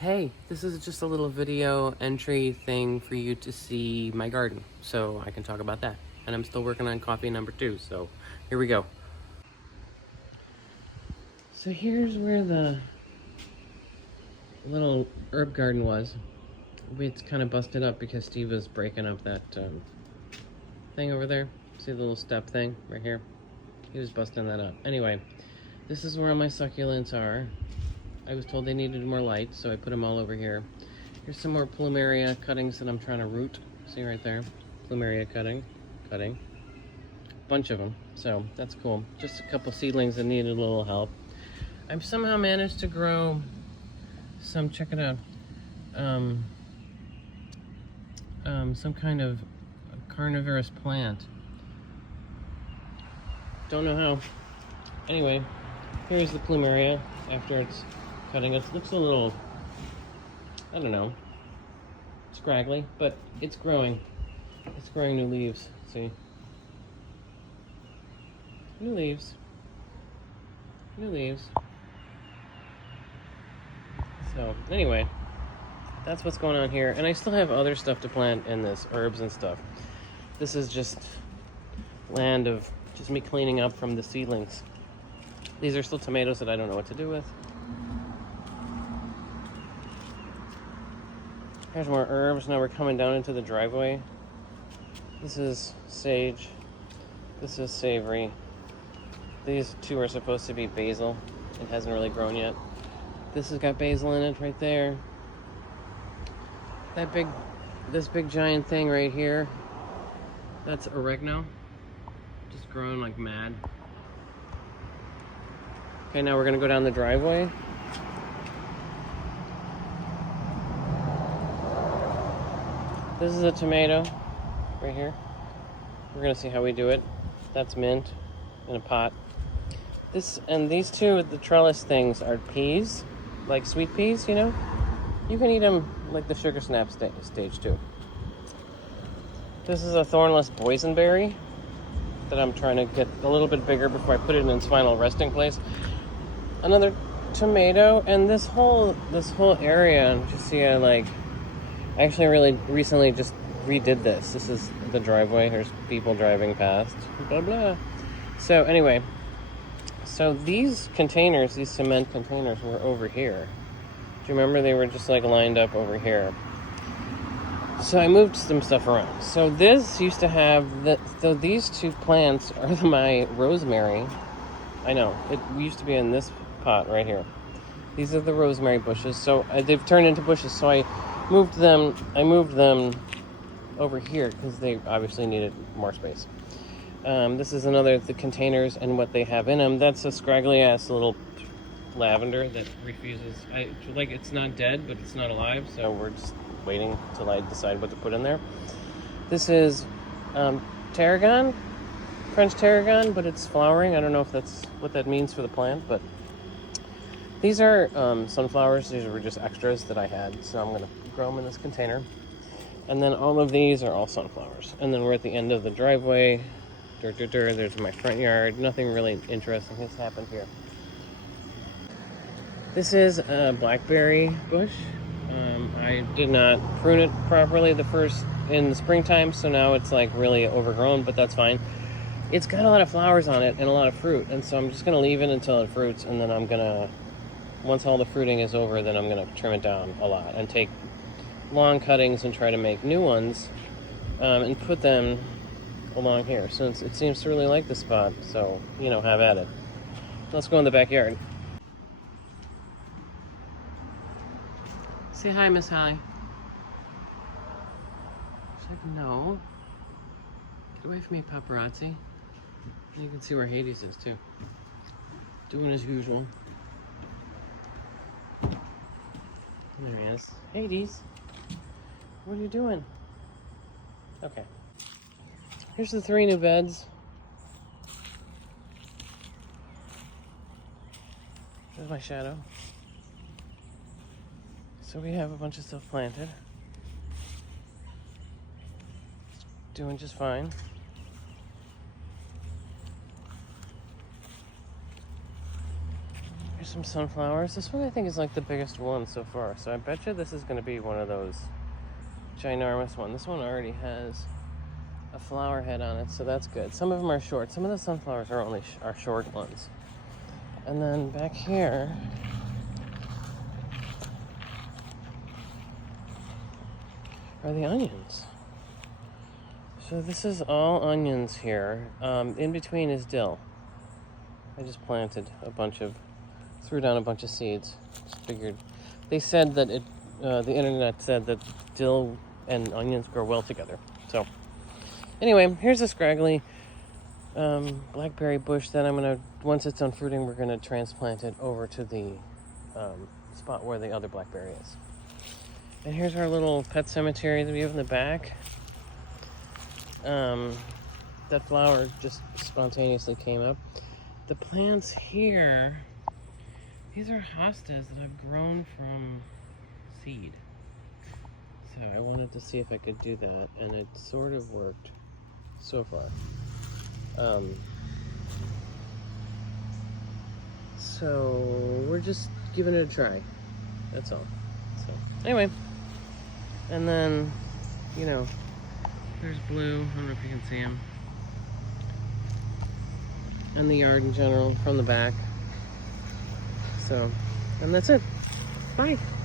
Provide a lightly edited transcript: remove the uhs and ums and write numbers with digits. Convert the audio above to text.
Hey, this is just a little video entry thing for you to see my garden, so I can talk about that. And I'm still working on coffee number 2, so here we go. So here's where the little herb garden was. It's kind of busted up because Steve was breaking up that thing over there. See the little step thing right here? He was busting that up. Anyway, this is where all my succulents are. I was told they needed more light, so I put them all over here. Here's some more plumeria cuttings that I'm trying to root. See right there? Plumeria cutting. Bunch of them, so that's cool. Just a couple seedlings that needed a little help. I've somehow managed to grow some, check it out, some kind of carnivorous plant. Don't know how. Anyway, here's the plumeria after it's cutting. It looks a little, I don't know, scraggly, but it's growing. It's growing new leaves, see? New leaves. New leaves. So, anyway, that's what's going on here. And I still have other stuff to plant in this, herbs and stuff. This is just land of just me cleaning up from the seedlings. These are still tomatoes that I don't know what to do with. Here's more herbs. Now we're coming down into the driveway. This is sage. This is savory. These two are supposed to be basil. It hasn't really grown yet. This has got basil in it right there. This big giant thing right here, that's oregano. Just growing like mad. Okay, now we're gonna go down the driveway. This is a tomato right here. We're gonna see how we do it. That's mint in a pot. These two, the trellis things, are peas, like sweet peas, you know? You can eat them like the sugar snap stage too. This is a thornless boysenberry that I'm trying to get a little bit bigger before I put it in its final resting place. Another tomato, and this whole area, just see, I actually really recently just redid this. This is the driveway. There's people driving past, blah blah. So anyway, so these containers, these cement containers, were over here. Do you remember they were just like lined up over here? So I moved some stuff around. So this used to have so these two plants are my rosemary. I know it used to be in this pot right here. These are the rosemary bushes. So they've turned into bushes. So I moved them over here because they obviously needed more space. This is the containers and what they have in them. That's a scraggly ass little lavender that refuses. It's not dead, but it's not alive. So we're just waiting till I decide what to put in there. This is tarragon, French tarragon, but it's flowering. I don't know if that's what that means for the plant, but these are sunflowers. These were just extras that I had, so I'm going to grow them in this container. And then all of these are all sunflowers. And then we're at the end of the driveway. There's my front yard. Nothing really interesting has happened here. This is a blackberry bush. I did not prune it properly in the springtime, so now it's like really overgrown, but that's fine. It's got a lot of flowers on it and a lot of fruit, and so I'm just going to leave it until it fruits, and then once all the fruiting is over, then I'm going to trim it down a lot and take long cuttings and try to make new ones and put them along here, since it seems to really like this spot, so, have at it. Let's go in the backyard. Say hi, Miss Holly. She's like, no. Get away from me, paparazzi. You can see where Hades is, too. Doing as usual. There he is. Hades, what are you doing? Okay. Here's the 3 new beds. There's my shadow. So we have a bunch of stuff planted. Doing just fine. Here's some sunflowers. This one I think is like the biggest one so far. So I bet you this is going to be one of those ginormous one. This one already has a flower head on it, so that's good. Some of them are short. Some of the sunflowers are only are short ones. And then back here, are the onions. So this is all onions here. In between is dill. I just planted a bunch of, threw down a bunch of seeds. Just figured. They said that the internet said that dill and onions grow well together. So anyway, here's a scraggly blackberry bush that I'm gonna, once it's done fruiting, we're gonna transplant it over to the spot where the other blackberry is. And here's our little pet cemetery that we have in the back. That flower just spontaneously came up. The plants here, these are hostas that I've grown from seed. So I wanted to see if I could do that, and it sort of worked so far. So we're just giving it a try. That's all. So anyway, and then, you know, there's Blue. I don't know if you can see him. And the yard in general from the back. So, and that's it. Bye.